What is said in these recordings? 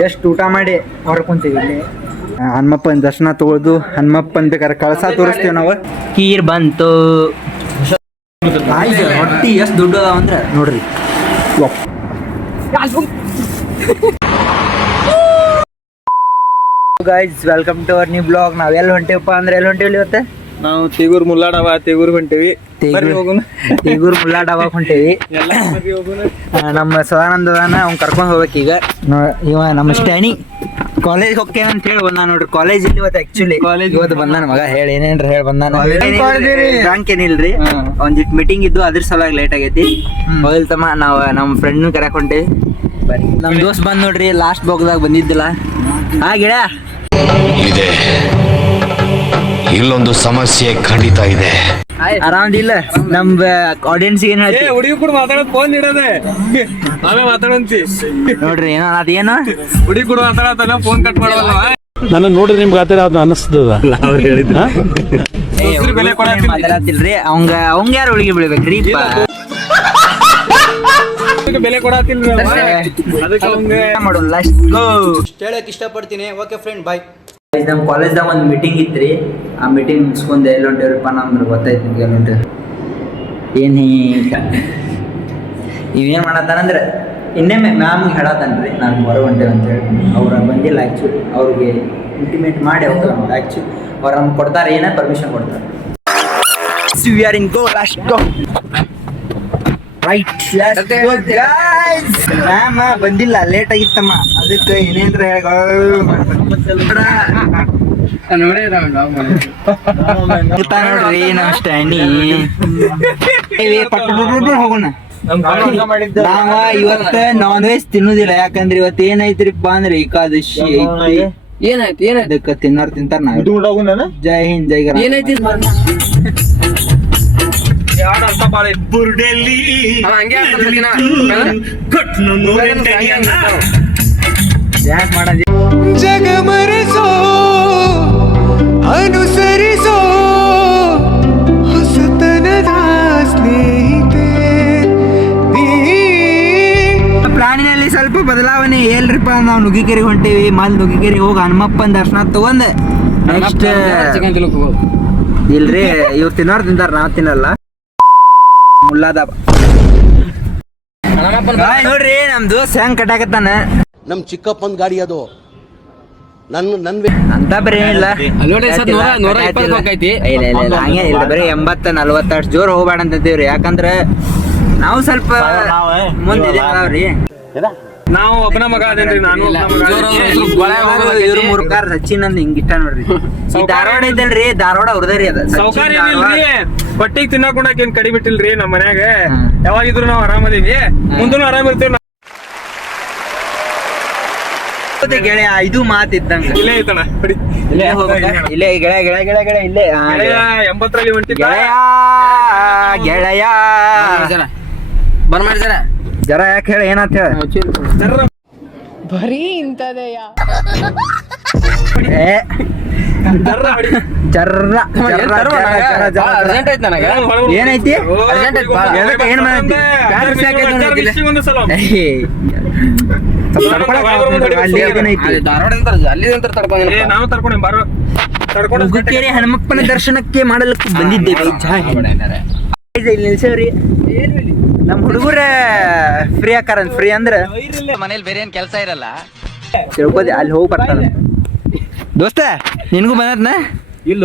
Just ಊಟ ಮಾಡಿ ಹೊರಕೊಂತೀವಿ ಇಲ್ಲಿ. ಹನುಮಪ್ಪನ ದರ್ಶನ ತಗೊಳ್ದು ಹನುಮಪ್ಪನ ಬೇಕಾದ್ರೆ ಕಳಸ ತೋರಿಸ್ತೀವಿ ನಾವು. ಕೀರ್ ಬಂತು. ಹೊಟ್ಟಿ ಎಷ್ಟು ದುಡ್ಡು ಅದಾವ ಅಂದ್ರೆ ನೋಡ್ರಿ. Guys welcome to our new blog. ನಾವ್ ಎಲ್ಲಿ ಹೊಂಟೇವಪ್ಪ ಅಂದ್ರೆ ಎಲ್ಲಿ ಹೊಂಟೇವಿ ಇವತ್ತೆ? ನಾವು ತೇಗೂರ್ ಮುಲ್ಲಾಡವ ತೇಗೂರ್ ಹೊಂಟೇವಿ. ತೇಗೂರ್ ಮುಲ್ಲಾಡವಾಗ ಹೊಂಟೇವಿ. ನಮ್ಮ ಸದಾನಂದ ಅವ್ನ್ ಕರ್ಕೊಂಡ್ ಹೋಗ್ಬೇಕೀಗ. ಇವ ನಮ್ಮ ಸ್ಟ್ಯಾನಿ ಕಾಲೇಜ್ ಹೋಗ್ತೇವೆ ಅಂತ ಹೇಳಿ ಬಂದ ನೋಡ್ರಿ. ಕಾಲೇಜ್ ಇಲ್ಲಿ ಇವತ್ತು ಆಕ್ಚುಲಿ ಇವತ್ತು ಬಂದಾನ ಮಗ. ಹೇಳಿ ಏನೇನ್ರಿ ಹೇಳಿ ಬಂದಾನ. ಬ್ಯಾಂಕ್ ಏನಿಲ್ರಿ, ಒಂದಿಟ್ ಮೀಟಿಂಗ್ ಇದ್ದು ಅದ್ರ ಸಲುವಾಗಿ ಲೇಟ್ ಆಗೈತಿ. ಹೋಗಿಲ್ತಮ್ಮ ನಾವ್ ನಮ್ಮ ಫ್ರೆಂಡ್ ಕರ್ಯಾಕ್ ಹೊಂಟೇವಿ. ನಮ್ ದೋಸ್ತ್ ಬಂದ್ ನೋಡ್ರಿ, ಲಾಸ್ಟ್ ಬಾಕ್ದಾಗ ಬಂದಿದ್ದಿಲ್ಲ. ಹಾ ಗಿಡ ಇದೆ, ಇಲ್ಲೊಂದು ಸಮಸ್ಯೆ ಖಂಡಿತ ಇದೆ. ಆರಾಮದಿಲ್ಲ ನಮ್ ಆಡಿಯನ್ಸ್ ಏನ್ ಹೇಳ್ತಿ? ಹುಡುಗಿ ಕೂಡ ಮಾತಾಡೋದು ಫೋನ್ ಇಡೋದೆ ನಾವೇ ಮಾತಾಡಂತಿ ನೋಡ್ರಿ. ಏನೋ ಅದೇನು ಹುಡುಗಿ ಕೂಡ ಮಾತಾಡತಾನ ಫೋನ್ ಕಟ್ ಮಾಡೋದಲ್ಲ. ನನ್ನ ನೋಡ್ರಿ ನಿಮ್ಗೆ ಆತರ ಅದು ಅನಿಸ್ತದ. ಮಾತಾಡತಿಲ್ರಿ ಅವಂಗ ಯಾರು ಹುಡುಗಿ ಬಿಡ್ಬೇಕ್ರಿ? ಬೆಲೆ ಕೊಡತಿಲ್ರಿ ಮಾಡೋಣ. ಹೇಳಕ್ ಇಷ್ಟಪಡ್ತೀನಿ. Okay friend bye. ನಮ್ಮ ಕಾಲೇಜ್ದಾಗ ಒಂದು ಮೀಟಿಂಗ್ ಇತ್ರಿ. ಆ ಮೀಟಿಂಗ್ ಮುಗಿಸ್ಕೊಂಡು ಎಲ್ಲಿ ಹೊಂಟೇವ್ರಿಪ್ಪ ನಮ್ಗೆ ಗೊತ್ತಾಯ್ತು. ನಿಮ್ಗೆ ಎಲ್ಲಿ ಹೊಂಟೇವಿ ಏನು ಇವೇನು ಮಾಡತ್ತಾನಂದ್ರೆ ಇನ್ನೊಮ್ಮೆ ಮ್ಯಾಮ್ಗೆ ಹೇಳತ್ತಾನ್ರಿ ನಾನು ಹೊರ ಹೊಂಟೇವೆ ಅಂತೇಳಿ. ಅವ್ರ ಬಂದಿಲ್ಲ ಆ್ಯಕ್ಚುಲಿ. ಅವ್ರಿಗೆ ಇಂಟಿಮೇಟ್ ಮಾಡಿ ಹೋಗ್ತಾರೆ ನೋಡಿ. ಆ್ಯಕ್ಚುಲಿ ಅವ್ರು ನಮ್ಗೆ ಕೊಡ್ತಾರೆ, ಏನೇ ಪರ್ಮಿಷನ್ ಕೊಡ್ತಾರೆ. We are in go last go right. Ma'am ಬಂದಿಲ್ಲ, ಲೇಟ್ ಆಗಿತ್ತಮ್ಮ. ಅದಕ್ಕೆ ಏನೇನ್ರ ನೋಡ್ರಿ ನಾವ್ ಸ್ಟ್ಯಾಂಡಿ ಹೋಗೋಣ. ನಾವ ಇವತ್ತ ನಾನ್ ವೆಜ್ ತಿನ್ನುದಿಲ್ಲ. ಯಾಕಂದ್ರೆ ಇವತ್ತು ಏನೈತ್ರಿಪ್ಪ ಅಂದ್ರೆ ಏಕಾದಶಿ ಐತಿ. ಏನಾಯ್ತು ಅದಕ್ಕೆ ತಿನ್ನೋರ್ ತಿಂತಾರ. ನಾವ್ ಜೈ ಹಿಂದ್ ಜೈ ಗಣ. ಏನೈತಿ ಜಗಮರಿಸೋ ಅನುಸರಿಸೋ ಹೊಸತನದ ಸ್ನೇಹಿತೆ. ಪ್ಲಾನಿನಲ್ಲಿ ಸ್ವಲ್ಪ ಬದಲಾವಣೆ ಏಲ್ರಿಪ್ಪ. ನಾವು ನುಗ್ಗಿಕೆರೆಗೆ ಹೊಂಟೇವಿ. ನುಗ್ಗಿಕೆರೆಗೆ ಹೋಗಿ ಹನುಮಪ್ಪನ ದರ್ಶನ ತಗೊಂಡ್ ನೆಕ್ಸ್ಟ್ ಇಲ್ರಿ ಇವ್ರು ತಿನ್ನೋರು ತಿಂತಾರ, ನಾವ್ ತಿನ್ನಲ್ಲ. ಮುಲ್ಲಾದ ನೋಡ್ರಿ ನಮ್ ದೋಸ್ತ್ ಹೆಂಗ್ ಕಟ್ಟಾಕತ್ತಾನ. ನಮ್ ಚಿಕ್ಕಪ್ಪನ ಗಾಡಿ ಅದು. ಅಂತ ಬರೀ ಏನಿಲ್ಲ, ಹಂಗೆ ಇಲ್ಲ. ಬರೀ 80-40 ಅಷ್ಟು ಜೋರ್ ಹೋಗ್ಬೇಡ ಅಂತೀವ್ರಿ. ಯಾಕಂದ್ರ ನಾವು ಸ್ವಲ್ಪ ಮುಂದಿದ್ದೀವಿ. ನಾವು ಒಬ್ಬನ ಮಗ ಅದೇನ್ರಿ. ನಾನು ಇವ್ರು ಮುರ್ಕಾರ ಸಚಿನ್ ಹಿಂಗಿಟ್ಟ ನೋಡ್ರಿ. ಈ ಧಾರವಾಡ ಇದ್ದಲ್ರಿ, ಧಾರವಾಡ ಅವ್ರದ್ರಿ. ಅದ ಹೊಟ್ಟಿಗೆ ತಿನ್ನಕೊಂಡಾಕ ಏನ್ ಕಡಿ ಬಿಟ್ಟಿಲ್ರಿ. ನಮ್ ಮನ್ಯಾಗ ಯಾವಾಗಿದ್ರು ನಾವ್ ಆರಾಮದೀವಿ, ಮುಂದೂ ಆರಾಮ್ ಇರ್ತೀವಿ. ಗೆಳೆಯ ಇದು ಮಾತಿದ್ದಂಗ ಇಲ್ಲೇ ಐತಣ ಇಲ್ಲೇ ಗೆಳೆಯ ಗೆಳೆಯ ಗೆಳೆಯ ಗೆಳೆಯ ಇಲ್ಲೇ 80ರಲ್ಲಿ ಹೊಂಟಿದ್ದ ಗೆಳೆಯ ಬಂದ್ ಮಾಡಿ ಜರ ಯಾಕೆ ಹೇಳ ಏನಂತ ಹೇಳ. ಬರೀ ಇಂತದೆಯ ಏನೈತಿ ಏನ್ ಮಾಡೈತಿ? ನುಗ್ಗಿಕೆರೆ ಹನುಮಪ್ಪನ ದರ್ಶನಕ್ಕೆ ಮಾಡಲಿಕ್ಕೆ ಬಂದಿದ್ದೇವೆ. ನಿಲ್ಸೇವ್ರಿ ನಮ್ ಹುಡುಗರ ಫ್ರೀ ಆಕಾರ. ಫ್ರೀ ಅಂದ್ರ ಮನೇಲಿ ಬೇರೆ ಏನ್ ಕೆಲಸ ಇರಲ್ಲ, ತಿಳ್ಕೋದಿ ಅಲ್ಲಿ ಹೋಗಿ ಬರ್ತಾರ. ದೋಸ್ತ ನಿನ್ಗೂ ಬಂದದ್ನ? ಇಲ್ಲ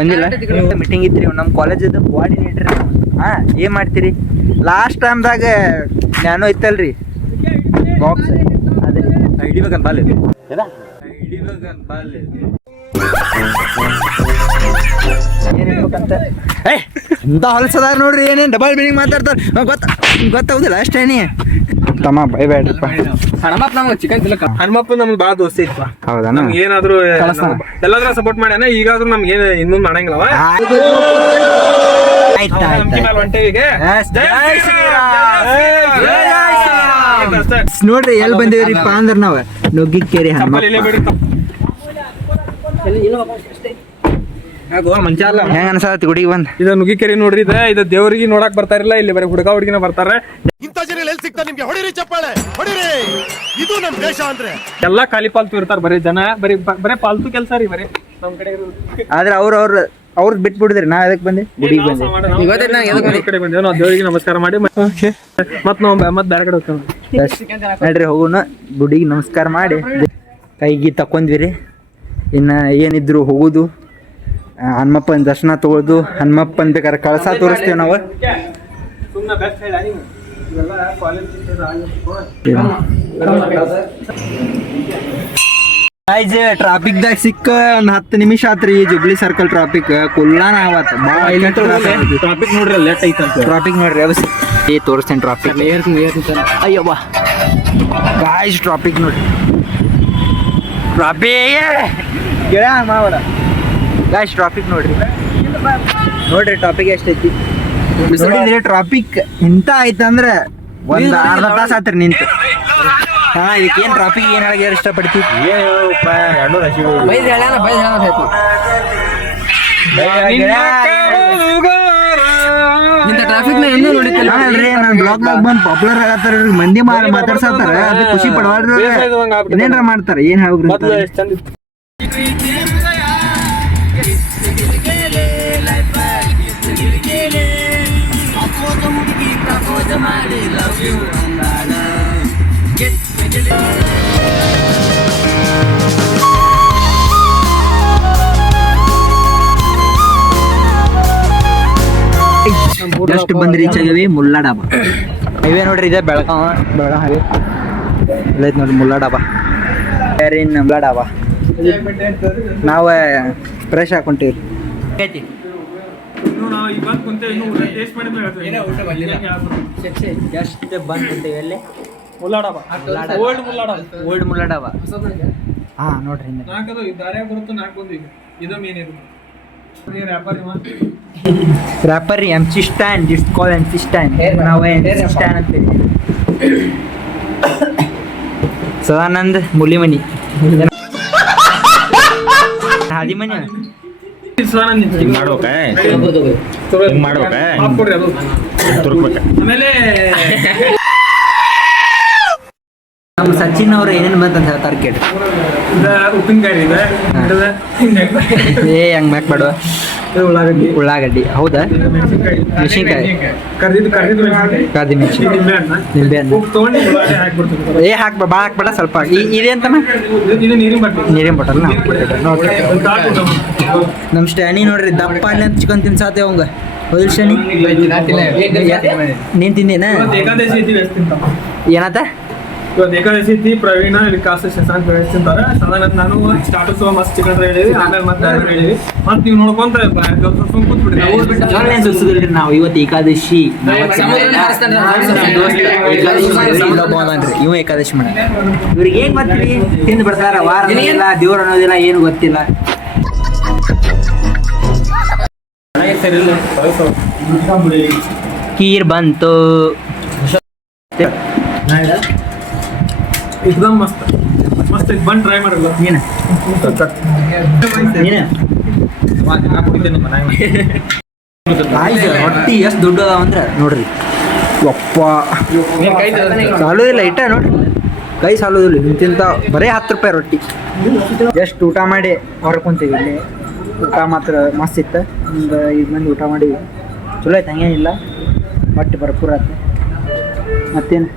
ಬಂದಿಲ್ಲ. ಮೀಟಿಂಗ್ ಇತ್ರಿ ನಮ್ ಕಾಲೇಜ್ ಕೋಆರ್ಡಿನೇಟರ್. ಹಾ ಏನ್ ಮಾಡ್ತೀರಿ? ಲಾಸ್ಟ್ ಟೈಮ್ದಾಗ ನಾನು ಇತ್ತಲ್ರಿ ಬಾಕ್ಸ್ ಅದೇ ಹಿಡಿಬೇಕಂತ ಬಾಲ್ ಏನಿರ್ಬೇಕಂತ ಎಂತ ಹೊಲ್ಸದಾರ ನೋಡ್ರಿ. ಏನೇನ್ ಡಬಲ್ ಮೀನಿಂಗ್ ಮಾತಾಡ್ತಾರ ಗೊತ್ತಾಗುದಿಲ್ಲ ಅಷ್ಟೇನಿ. ತಮ್ಮ ಬೈಬೇಡ್ರಪ್ಪ. ಹನುಮಪ್ಪ ನಮ್ಗೆ ಚಿಕನ್ ತಿನ್ನಕ ಹನುಮಪ್ಪ ನಮ್ಗೆ ಭಾಳ ದೋಸ್ತಿ ಇತ್ತು. ಹೌದಾ? ನಮ್ಗೆ ಏನಾದ್ರು ಎಲ್ಲಾದ್ರೂ ಸಪೋರ್ಟ್ ಮಾಡ್ಯಾನ. ಈಗಾದ್ರೂ ನಮ್ಗೆ ಏನ್ ಇನ್ನೂ ಮಾಡಂಗಿಲ್ಲ. ನೋಡ್ರಿ ಎಲ್ಲಿ ಬಂದೇವ್ರಿಪ್ಪ ಅಂದ್ರ ನಾವ್ ನುಗ್ಗಿಕೆರೆ ಹನುಮಪ್ಪ. ಹೆಂಗ ಅನ್ಸತಿ ಗುಡಿಗೆ ಬಂದ್? ಇದು ನುಗ್ಗಿಕೆರೆ ನೋಡ್ರಿ. ಇದು ದೇವ್ರಿಗೆ ನೋಡಕ್ ಬರ್ತಾರಿಲ್ಲ, ಇಲ್ಲಿ ಬರೀ ಹುಡುಗ ಹುಡುಗಿನ ಬರ್ತಾರೆ. ಇಂಥ ಜನ ಎಲ್ಲಿ ಸಿಗ್ತಾ ನಿಮ್ಗೆ? ಹೊಡಿರಿ ಚಪ್ಪಾಳೆ, ಹೊಡಿರಿ. ಇದು ನಮ್ ದೇಶ ಅಂದ್ರೆ. ಎಲ್ಲಾ ಖಾಲಿ ಪಾಲ್ತು ಇರ್ತಾರ, ಬರೀ ಜನ ಬರೀ ಪಾಲ್ತು ಕೆಲಸ ರೀ ಬರೀ ನಮ್ ಕಡೆ ಇರೋದು. ಆದ್ರೆ ಅವ್ರದ್ ಬಿಟ್ಬಿಡಿದ್ರಿ, ನಾವ್ ಎದಕ್ ಬಂದೆ? ಗುಡಿಗೆ ಬಂದೆ. ಕಡೆ ಬಂದೇವ್ ನಾವು, ದೇವರಿಗೆ ನಮಸ್ಕಾರ ಮಾಡಿ ಮತ್ ಬೇರೆ ಕಡೆ ಹೋಗ್ತೇವೆ. ನಡ್ರಿ ಹೋಗೋಣ, ಗುಡಿಗೆ ನಮಸ್ಕಾರ ಮಾಡಿ ಕೈಗಿ ತಕೊಂಡ್ವಿರಿ. ಇನ್ನ ಏನಿದ್ರು ಹೋಗುದು, ಹನುಮಪ್ಪನ ದರ್ಶನ ತಗೊಳ್ದು, ಹನುಮಪ್ಪನ್ ಬೇಕಾದ್ರೆ ಕಳಸ ತೋರಿಸ್ತೇವೆ ನಾವು. ಸುಮ್ಮನೆ ಬೆಸ್ಟ್ ಹೇಳ ನೀವು ಇವೆಲ್ಲ ಕಾಲೇಜ್ ಟ್ರಾಫಿಕ್ದಾಗ ಸಿಕ್ಕ ಒಂದ್ 10 ನಿಮಿಷ ಆತ್ರಿ. ಜುಬ್ಲಿ ಸರ್ಕಲ್ ಟ್ರಾಫಿಕ್ ಕುಲ್ಲಾನ ಆವತ್ ಟ್ರಾಫಿಕ್ ನೋಡ್ರಿ ಲೇಟ್ ಐತಂತ. ಟ್ರಾಫಿಕ್ ನೋಡ್ರಿ ಅವಶ್ಯ ತೋರಿಸ್ತೇನೆ ಟ್ರಾಫಿಕ್. ಅಯ್ಯವ್ವ ಗಾಯ್ಸ್ ಟ್ರಾಫಿಕ್ ನೋಡ್ರಿ, ಟ್ರಾಫಿಕ್ ಮಾವರ ಗಾಯ್ಸ್ ಟ್ರಾಫಿಕ್ ನೋಡ್ರಿ ಟ್ರಾಫಿಕ್ ಎಷ್ಟೈತಿ ನೋಡಿದ್ರಿ. ಟ್ರಾಫಿಕ್ ಇಂತ ಐತಂದ್ರ ಒಂದ್ ಅರ್ಧ ತಾಸ ಆತ್ರಿ ನಿಂತು. ಹಾ ಇದಕ್ಕೇನ್ ಟ್ರಾಫಿಕ್ ಏನ್ ಹೇಳಿ ಇಷ್ಟಪಡ್ತೀವಿ? ನಾನ್ ಬ್ಲಾಗ್ನಾಗ ಬಂದ್ ಪಾಪ್ಯುಲರ್ ಆಗತ್ತಾರ, ಮಂದಿ ಮಾತಾಡ್ಸತ್ತಾರ, ಅದು ಖುಷಿ ಪಡವಾಡ್ರಿ. ಏನೇನ್ರ ಮಾಡ್ತಾರ, ಏನ್ ಹೇಳ್ರಿ ಜಸ್ಟ್ ಬಂದ್ ರೀಚ್ ಆಗಿವಿ ಮುಲ್ಲಾ ಡಾಬಾ. ಹೈವೇ ನೋಡ್ರಿ, ಇದೆ ಬೆಳಗಾವ್ ಹೈವೇ ಇಲ್ಲ ಐತ್ ನೋಡ್ರಿ ಮುಲ್ಲಾ ಡಾಬಾ. ಮುಲ್ಲಾ ಡಾಬಾ ನಾವು ಫ್ರೆಶ್ ಹಾಕೊಂತೀವಿ. ಜಸ್ಟ್ ಬಂದ್ ಕುಂತೀವಿ ಎಲ್ಲಿ? ಓಲ್ಡ್ ಮುಲ್ಲಾ ಡಾಬಾ. ಹಾ ನೋಡ್ರಿ ರ್ಯಾಪರ್ ರೀ, MC stand, it's call MC stand. ನಾವು MC ಸ್ಟ್ಯಾಂಡ್ ಅಂತೀವಿ. ಸದಾನಂದ್ ಮುಲಿಮನಿ ಹಾದಿಮನಿ ನಮ್ಮ ಸಚಿನ್ ಅವ್ರು ಏನೇನು ಬಂತಂತ ಹೇಳ್ತಾರೆ ಕೇಳಿ. ಉಪ್ಪಿನಕಾಯಿ ಇದೆ, ಹಂಗ್ ಮ್ಯಾಕ್ ಮಾಡುವ ಉಳ್ಳಾಗಡ್ಡಿ ಹೌದಾ? ಮೆಣಸಿನ್ಕಾಯಿ ಕಾದಿ ಮೆಣಸಿನ ನಿಂಬೆ ಹಣ್ಣು ಭಾಳ ಹಾಕ್ಬೇಡ, ಸ್ವಲ್ಪ. ಇದೇಂತಮ್ಮ? ನೀರಿನ ಬಾಟಲ್. ನಮ್ಮ ಸ್ಟ್ಯಾನಿ ನೋಡ್ರಿ ದಪ್ಪ ಅಲ್ಲಿ ಅಂತ ಚಿಕನ್ ತಿನ್ಸಾತೆ ಅವಂಗ. ಹೌದು ಸ್ಟ್ಯಾನಿ, ನೀನ್ ತಿಂದೇನ? ಏನತ್ತ? ಇವತ್ತು ಏಕಾದಶಿ ಐತಿ. ಪ್ರವೀಣ, ವಿಕಾಸ್, ಶಶಾಂಕ್ ತಿಂತಾರೆ. ಸಾಧಾರಣ ನಾನು ಸ್ಟಾರ್ಟರ್ಸ್ ಮಸ್ತ್ ಚಿಕನ್ ಹೇಳಿವಿ, ಆಮೇಲೆ ಮತ್ತೆ ಹೇಳಿವಿ. ಮತ್ತೆ ನೀವು ನೋಡ್ಕೊಂತ ಕೂತ್ಬಿಡ್ರಿ. ನಾವು ಇವತ್ತು ಏಕಾದಶಿ ಇವ ಏಕಾದಶಿ ಮಾಡ ಇವ್ರಿಗೆ ಏನ್ ಗೊತ್ತಿಲ್ಲ, ತಿಂದು ಬಿಡ್ತಾರ. ವಾರ ಇಲ್ಲ, ದೇವ್ರ ಅನ್ನೋದಿಲ್ಲ, ಏನು ಗೊತ್ತಿಲ್ಲ. ಕೀರ್ ಬಂತು एकदम मस्त मस्त ಬಂದು ಟ್ರೈ ಮಾಡಲ್ಲ ನೀನು ರೊಟ್ಟಿ ಎಷ್ಟು ದೊಡ್ಡ ಅದಾವ ಅಂದ್ರೆ ನೋಡ್ರಿ. ಒಪ್ಪ ಸಾಲೋದಿಲ್ಲ, ಇಟ್ಟ ನೋಡ್ರಿ ಕೈ ಸಾಲೋದಿಲ್ಲ. ಇಂತಿಂತ ಬರೀ 10 ರೂಪಾಯಿ ರೊಟ್ಟಿ. ಜಸ್ಟ್ ಊಟ ಮಾಡಿ ಹೊರಕೊಂತೀವಿ. ಇಲ್ಲಿ ಊಟ ಮಾತ್ರ ಮಸ್ತ್ ಇತ್ತು. ಒಂದು 5 ಮಂದಿ ಊಟ ಮಾಡಿವಿ, ಚಲೋ ಆಯ್ತು, ಹಂಗೇನಿಲ್ಲ. ಹೊಟ್ಟೆ ಭರ್ಪೂರ ಆಯ್ತು. ಮತ್ತೇನು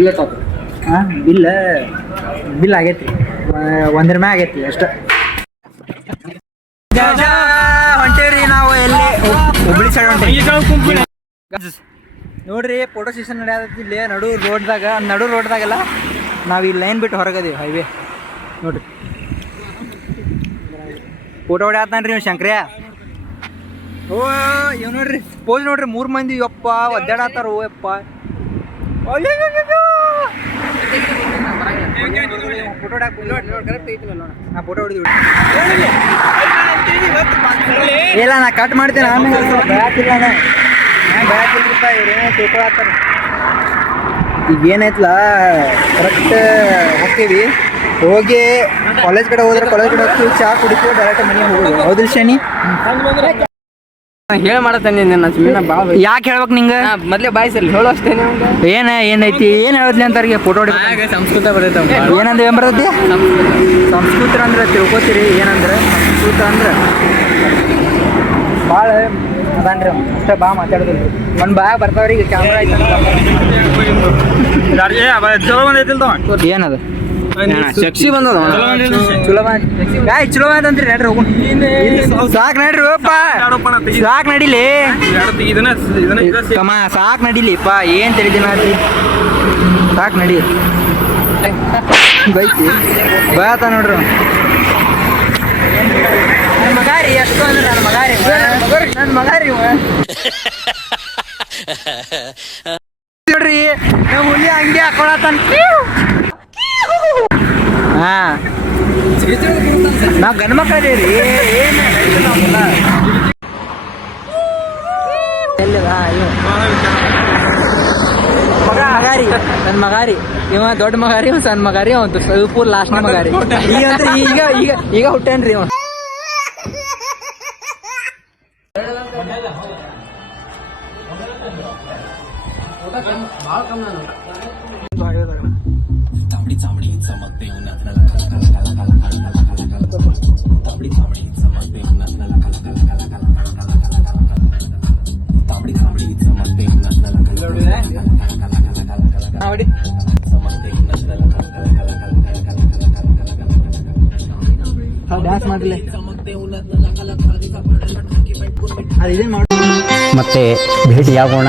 ಇಲ್ಲ ಸಾಕು. ಹಾಂ ಬಿಲ್ ಆಗೈತಿ, 1 ಮ್ಯಾಗ ಆಗೈತಿ ಅಷ್ಟ. ಹೊಂಟೇವ್ರಿ ನಾವು ಎಲ್ಲಿ? ಹುಬ್ಳಿ ಸೈಡ್ ಹೊಂಟೇವಿ ನೋಡ್ರಿ. ಫೋಟೋ ಸೆಷನ್ ನಡೆಯತ್ತಿ ಇಲ್ಲಿ ನಡು ರೋಡ್ದಾಗೆಲ್ಲ. ನಾವು ಈ ಲೈನ್ ಬಿಟ್ಟು ಹೊರಗದೀವಿ, ಹೈವೇ ನೋಡ್ರಿ. ಫೋಟೋ ಹೊಡ್ಯಾತಾನ್ರಿ ನೀವು ಶಂಕ್ರ್ಯ. ಓ ಇವ್ ನೋಡ್ರಿ ಪೋಸ್ ನೋಡ್ರಿ, 3 ಮಂದಿ ಯಪ್ಪ ಒದ್ದಾಡತ್ತಾರ. ಓ ಯಪ್ಪ ಫೋಟೋ ಹೊಡಿದ್ವಿ. ಇಲ್ಲ ನಾ ಕಟ್ ಮಾಡ್ತೇನೆ ಆಮೇಲೆ. ಈಗ ಏನೈತ್ಲ ಕರೆಕ್ಟ್ ಹೋಗ್ತೀವಿ. ಹೋಗಿ ಕಾಲೇಜ್ ಕಡೆ ಹೋದ್ರೆ ಕಾಲೇಜ್ ಕಡೆ ಹೋಗ್ತೀವಿ, ಚಾ ಕುಡಿತೀವಿ, ಡೈರೆಕ್ಟ್ ಮನೆಗೆ ಹೋಗೋದು. ಹೌದಿಲ್ಲ ಶನಿ? ಹೇಳ ಮಾಡತ್ತೇನೆ ನನ್ನ ಸುಮ್ಮನೆ ಬಾ ಯಾಕೆ ಹೇಳ್ಬೇಕು ನಿಂಗೆ ಮೊದ್ಲೇ ಬಾಯ್ಸಲ್ಲಿ ಹೇಳೋ ಅಷ್ಟೇ ಏನೈತಿ ಏನು ಹೇಳ್ತೀನಿ ಅಂತವ್ರಿಗೆ ಫೋಟೋ ಹೊಡಿ ಸಂಸ್ಕೃತ ಬರುತ್ತೆ ಏನಂದ್ರೆ ಏನು ಬರ್ತೈತಿ ಸಂಸ್ಕೃತ ಅಂದ್ರೆ ತಿಳ್ಕೊತೀರಿ ಏನಂದ್ರೆ ಸಂಸ್ಕೃತ ಅಂದ್ರೆ ಭಾಳ ಅದನ್ರಿ ಅಷ್ಟೇ ಬಾ ಮಾತಾಡೋದಿಲ್ಲ ಒಂದು ಬಾ ಬರ್ತಾವ್ರಿ ಈಗ ಕ್ಯಾಮ್ರಾ ಐತೆ ಚಲೋ ಬಂದೈತಿಲ್ದ ಏನದು ಶಕ್ಷಿ ಬಂದದ ಚಲೋ ಬಂದಂತ್ರಿ ನಡ್ರಿ ಹೋಗು ಸಾಕ್ ನಡ್ರಿ ಓಪ್ಪ ಸಾಕ್ ನಡಿಲಿ ಕಮ್ಮ ಸಾಕ್ ನಡಿಲಿಪ್ಪ ಏನ್ ತಿಳಿದಿನ ಸಾಕ್ ನಡಿ ಬೈತಿ ಬಯತ ನೋಡ್ರಿ ನನ್ನ ಮಗ ರೀ ಎಷ್ಟು ಅಂದ್ರೆ ನನ್ನ ಮಗ ರೀ ನನ್ನ ಮಗ ರೀ ನೋಡ್ರಿ ನಾವು ಹುಲಿ ಹಂಗೆ ಹಾಕೊಳತಾನ ಹಾ ನಾವ್ ಗಂಡ ಮಕ್ಕಳೇ ರೀ ಏನು ಮಗಾರಿ ನನ್ನ ಮಗಾರಿ ಇವ ದೊಡ್ಡ ಮಗಾರಿ ಇವ ಸಣ್ಣ ಮಗಾರಿ ಅವಂತು ಪೂರ್ ಲಾಸ್ಟ್ ಮಗಾರಿ ಈಗ ಅಂದ್ರೆ ಈಗ ಈಗ ಈಗ ಹುಟ್ಟೇನ್ರಿ ಇವ ಡ್ಯಾನ್ಸ್ ಮಾಡ್ಲಿ ಮತ್ತೆ ಭೇಟಿಯಾಗೋಣ.